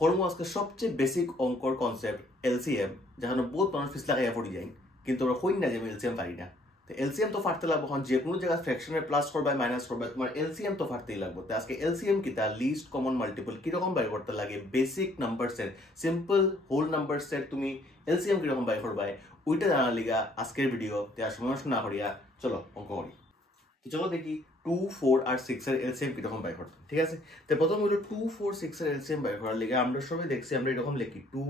করবো আজকে সবচেয়ে বেসিক অঙ্কর কনসেপ্ট এলসিএম, যেখানে বহুত মানুষ ফিস লাগাইয়া পড়ি যায়, কিন্তু আমরা হই না যে আমি এলসিএম পারি না। তো এলসিএম তো ফাটতে লাগবো, এখন যে কোনো জায়গায় ফ্র্যাকশনের প্লাস করবা মাইনাস করবা, তোমার এলসিএম তো ফাটতেই লাগবো। তো আজকে এলসিএম কি তা লিস্ট কমন মাল্টিপল কিরকম বাই করতে লাগে, basic number set, simple whole number set তুমি এলসিএম কিরকম বাই করবা, ওইটা জানার লিগা আজকের ভিডিও। তার সময় না করিয়া চলো অঙ্ক করি। তো চলো দেখি 2, 4 আর 6 এর এলসিএম কিরকম বাই করতে। ঠিক আছে, তো প্রথম হলো 2, 4, 6 এর এলসিএম বাই করার লিগে আমরা সবাই দেখছি আমরা এরকম লিখি 2,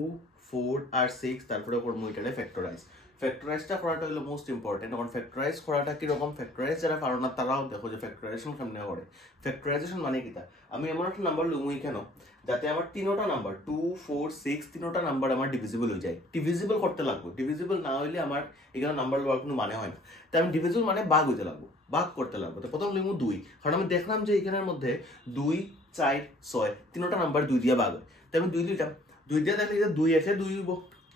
4 আর 6, তারপরে করবো এটারে ফ্যাক্টরাইজ। ফ্যাক্টরাইজটা করাটা হলো মোস্ট ইম্পর্টেন্ট। এখন ফ্যাক্টরাইজ করাটা কিরকম, ফ্যাক্টরাইজ যারা পারো না তারাও দেখো যে ফ্যাক্টরাইজেশন কেমনে করে। ফ্যাক্টরাইজেশন মানে কিটা, আমি এমন একটা নাম্বার লুমুই কেন যাতে আমার তিনোটা নাম্বার 2, 4, 6 তিনোটা নাম্বার আমার ডিভিজিবল হয়ে যায়। ডিভিজিবল করতে লাগবো, ডিভিজিবল না হইলে আমার এখানে নাম্বার লওয়ার কোনো মানে হয় না। তাই আমি ডিভিজিবল মানে ভাগ হইতে লাগবো, ভাগ করতে লাগবো। তো প্রথম লিখবো 2, কারণ আমি দেখলাম যে এখানের মধ্যে 2, 4, 6 তিনোটা নাম্বার 2 দিয়ে ভাগ হয়। তাই আমি 2 দিলাম, 2 দিয়ে দেখলে যে 2 এসে 2 হইব,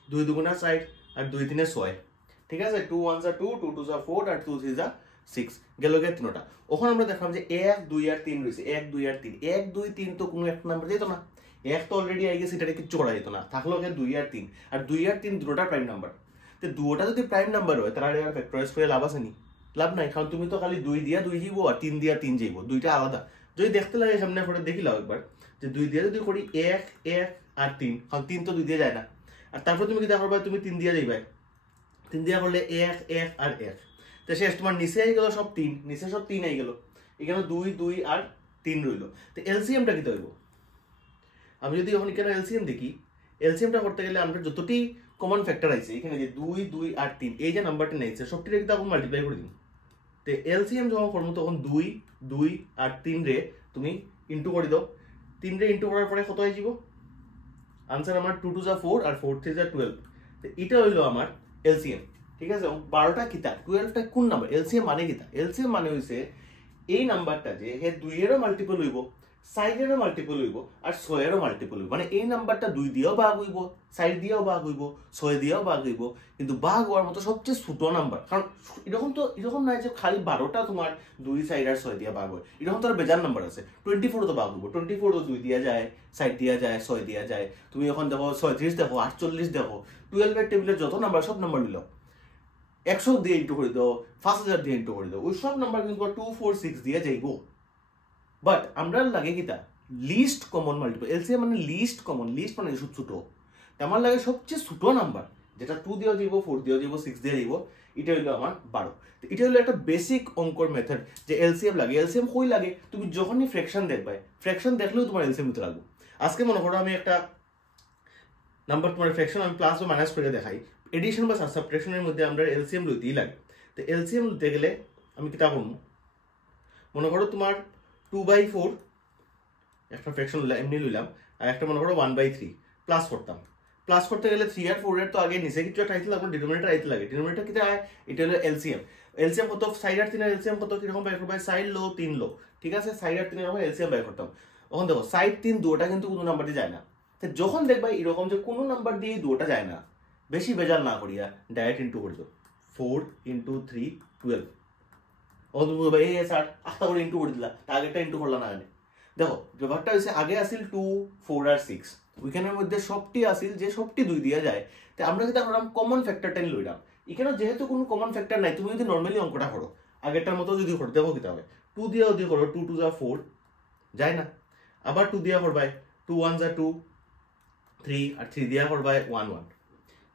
2 দুগুণা 4 আর 2 3 6। ঠিক আছে, 2 1 2, 2 2 4 আর 2 3 6 গেল গে তিনোটা। ওখানে আমরা দেখলাম যে 1 2 আর 3 রয়েছে, 1 2 আর 3, 1 2 3 তো কোনো একটা নাম্বার যেত না, 1 তো অলরেডি আই গেছে, এটা কিচ্ছু করা যেত না, থাকলো গে 2 আর 3, আর 2 আর 3 দুটোটা প্রাইম নাম্বার। তো দুটোটা যদি প্রাইম নাম্বার হয় তাহলে আর ফ্যাক্টরাইজ করে লাভ আছে নি? লাভ নাই, কারণ তুমি তো খালি 2 দিয়া 2 যাইব আর 3 দিয়া 3 যাইব, দুইটা আলাদা। যদি দেখতে লাগে সামনে করে দেখিলাও একবার যে 2 দিয়া যদি করি 1 1 আর 3, কারণ 3 তো 2 দিয়ে যায় না, আর তারপর তুমি কি দেখো তুমি 3 দিয়া যাইবা, 3 দিয়া করলে 1 1 আর 1, তো শেষ তোমার নিচে আই গেল সব 3, নিচে সব 3 আই গেল, এখানে 2 2 আর 3 রইল। তো এলসিএমটা কি হইব, আমি যদি এখন এখানে এলসিএম দেখি, এলসিএমটা করতে গেলে আমরা যতটি কমন ফ্যাক্টর আছে এখানে যে 2 2 আর 3 এই যে নাম্বারটা নেইছে সবটি রেখে তখন মাল্টিপ্লাই করে দিন। তো এলসিএম যখন করবো তখন 2 2 আর 3 রে তুমি ইন্টু করে দাও, 3 রে ইন্টু করার পরে কত হয়ে যাব, আনসার আমার 2 2 4 আর 4 3 12। তো এটা হইলো আমার এলসিএম। ঠিক আছে, 12টা কিতা 12টা কোন নাম্বার, এলসিএম মানে কিতা, এলসিএম মানে হইছে এই নাম্বারটা যে হে 2 এরও মাল্টিপল হইব, 4 এরও মাল্টিপল হইব আর 6 এরও মাল্টিপল হইব। মানে এই নাম্বারটা 2 দিয়েও ভাগ হইব, 4 দিয়েও ভাগ হইব, 6 দিয়েও ভাগ হইব, কিন্তু ভাগ হওয়ার মতো সবচেয়ে ছোট নাম্বার। কারণ এরকম নাই যে খালি 12টা তোমার 2 4 আর 6 দিয়ে ভাগ হয়, এরকম তো আর বেজার নাম্বার আছে। 24 তো ভাগ হইব, 24 তো 2 দিয়া যায়, 4 দিয়া যায়, 6 দিয়া যায়। তুমি এখন দেখো 36 দেখো, 48 দেখো, 12 এর টেবিলের যত নাম্বার সব নাম্বার মিলো 100 দিয়ে ইন্টু করে দাও, 5000 দিয়ে ইন্টু করে দাও, ওই সব নাম্বার কিন্তু 2 4 6 দিয়ে যাইব। বাট আমরা লাগে কিতা লিস্ট কমন মাল্টিপল, এলসিএম মানে লিস্ট কমন, লিস্ট মানে সব ছোট, আমার লাগে সবচেয়ে ছোট নাম্বার যেটা 2 দিয়েও দিব, 4 দিয়েও দিব, 6 দিয়ে দিব, এটা হইলো আমার 12। তো এটা হলো একটা বেসিক অঙ্কর মেথড যে এলসিএম লাগে। এলসিএম কই লাগে, তুমি যখনই ফ্র্যাকশন দেখবে, ফ্র্যাকশন দেখলেও তোমার এলসিএম হতে লাগবে। আজকে মনে করো আমি একটা নাম্বার তোমার ফ্র্যাকশন আমি প্লাস বা মাইনাস করে দেখাই, এডিশন বা সাবট্রাকশনের মধ্যে আমরা এলসিএম লইতেই লাগে। তো এলসিএম লইতে গেলে আমি কিতা করবো, মনে করো তোমার 2/4 একটা ফ্র্যাকশন এমনি লইলাম, আর একটা মনে করো 1/3 প্লাস করতাম। প্লাস করতে গেলে 3 আর 4 এর তো আগে নিচে কিছু একটা আইতে লাগবে, ডিনোমিনেটর আইতে লাগে। ডিনোমিনেটর কিটা হয়, এটা হলো এলসিএম। এলসিএম কত, 4 আর 3 এর এলসিএম কত, কিরকম বাই করব, 4 লো 3 লো। ঠিক আছে, 4 আর 3 এর আমরা এলসিএম বাই করতাম। এখন দেখো 4 3 দুটোটা কিন্তু কোনো নাম্বার দিয়ে যায় না। তো যখন দেখবা এরকম যে কোনো নাম্বার দিয়ে দুটোটা যায় না, বেশি বেজার না করিয়া ডাইরেক্ট ইনটু করে দাও, 4 × 3 12। ও তুমি ভাই এই স্যার আস্তা করে ইনটু করে দিলা, আগেরটা ইনটু করলা না। দেখো ব্যাপারটা হচ্ছে আগে আসিল 2 4 আর 6, ওইখানের মধ্যে সবটি আসিল যে সবটি 2 দিয়া যায়। তো আমরা যেটা করলাম কমন ফ্যাক্টরটা লইলাম, এখানে যেহেতু কোনো কমন ফ্যাক্টর নাই, তুমি যদি নর্মালি অঙ্কটা করো আগেরটার মতো যদি করো, দেখো কি হবে, 2 দিয়ে যদি করো 2 2 4 যায় না, আবার 2 দিয়া করবাই 2 1 2 3 আর 3 দিয়া করবাই 1 1।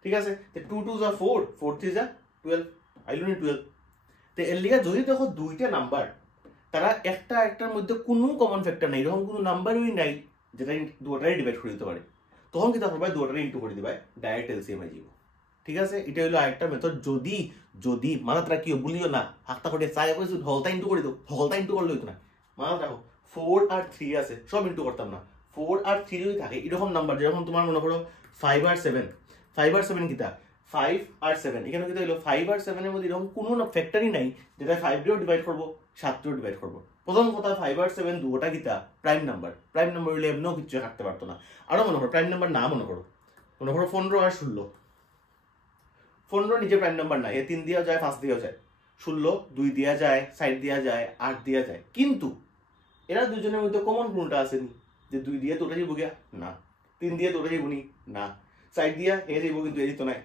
ঠিক আছে, তো 2 2 4 4 3 12 আইলো নি 12। তো এর লিগা যদি দেখো দুইটা নাম্বার তারা একটার মধ্যে কোনো কমন ফ্যাক্টর নাই, এরকম কোনো নাম্বারই নাই যেটা দুটাই ডিভাইড করে দিতে পারে, তখন কি তারপর দুটাই ইন্টু করে দিবা, ডাইরেক্ট এলসিএম হয়ে যাব। ঠিক আছে, এটা হলো আরেকটা মেথড। যদি যদি মাথাত রাখিও, বলিও না হাতটা করে চাই হলতা ইন্টু করে দাও, হলতা ইন্টু করলে হইতো না। মাথাত রাখো 4 আর 3 আছে, সব ইন্টু করতাম না, 4 আর 3 যদি থাকে এরকম নাম্বার, যেরকম তোমার মনে করো 5 আর 7, 5 আর 7 কিতা 5 আর 7, এখানে কিন্তু হলো 5 আর 7 এর মধ্যে এরকম কোনো ফ্যাক্টরই নাই যেটা 5 দিয়েও ডিভাইড করবো, 7 দিয়েও ডিভাইড করবো। প্রথম কথা 5 আর 7 দুটোটা কিতা প্রাইম নাম্বার, প্রাইম নাম্বার হইলে এমনিও কিছু থাকতে পারতো না। আরো মনে করো প্রাইম নাম্বার না, মনে করো 15 আর 16, 15 নিজে প্রাইম নাম্বার না, এ 3 দিয়া যায় 5 দিয়া যায়, 16 2 দিয়া যায় 4 দিয়া যায় 8 দিয়া যায়, কিন্তু এরা দুজনের মধ্যে কমন কোনটা আসেনি যে 2 দিয়ে তোটা যাবো গিয়া না। তো 3 দিয়ে তোরা যাইব নি না 4 দিয়া হে যাইব কিন্তু এই তো নাই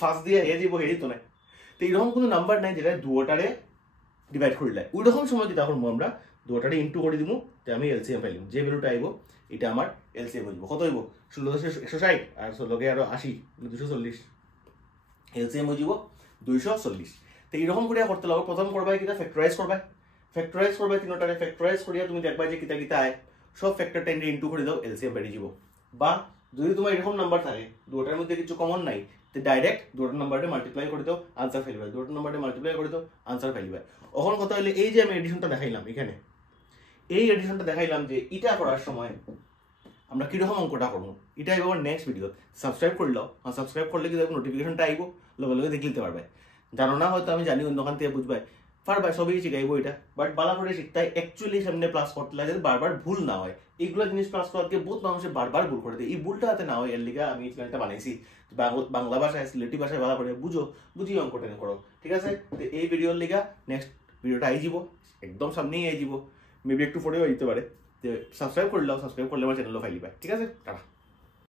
5 দিয়া হে যাইব হে তো নাই তো এরকম কোনো নাম্বার নাই যেটা দুটারে ডিভাইড করলে ওই রকম সময় যেটা করবো আমরা দুটারে ইনটু করে দিব তো আমি এলসিএম পাইলাম যে ভ্যালুটা আইব এটা আমার এলসিএম হইব কত হইব 16,160 আর 16 আরো 80 240 এলসিএম হয়ে যাব 240 তো এইরকম করে করতে লাগবে প্রথম করবা কিটা ফ্যাক্টরাইজ করবা তিনটারে ফ্যাক্টরাইজ করিয়া তুমি দেখবা যে কিটা কিটা আয় সব ফ্যাক্টর 10 ইনটু করে দাও এলসিএম বেরিয়ে যাব বা যদি তোমার এরকম নাম্বার থাকে দুটার মধ্যে কিছু কমন নাই তো ডাইরেক্ট দুটো নাম্বারে মাল্টিপ্লাই করে দাও আনসার ফেলবে দুটো নাম্বারে মাল্টিপ্লাই করে দাও আনসার ফেলবে এখন কথা হলে এই যে আমি এডিশনটা দেখাইলাম এখানে এই এডিশনটা দেখাইলাম যে এটা করার সময় আমরা কিরকম অঙ্কটা করবো এটা আইব আমার নেক্সট ভিডিও সাবস্ক্রাইব করলো আর সাবস্ক্রাইব করলে কি দেখো নোটিফিকেশনটা আইব লগে লগে দেখে নিতে পারবে জানো না হয়তো আমি জানি অন্যখান থেকে বুঝবাই পারবা সবই শিখাইব এটা বাট বালা করে শিখতাই অ্যাকচুয়ালি সামনে প্লাস করতে লাগে বারবার ভুল না হয় এইগুলো জিনিস প্লাস করাতে বহুত মানুষে বারবার ভুল করে দেয় এই ভুলটা যাতে না হয় এর লিগে আমি চ্যানেলটা বানাইছি বাংলা ভাষায় সিলেটি ভাষায় ভালো করে বুঝি অঙ্কটা করো ঠিক আছে তো এই ভিডিওর লিগা নেক্সট ভিডিওটা আই যাব একদম সামনেই আই যাব মেবি একটু পরেও আইতে পারে সাবস্ক্রাইব করলে আমার চ্যানেলও ফাইলিবা ঠিক আছে টাটা।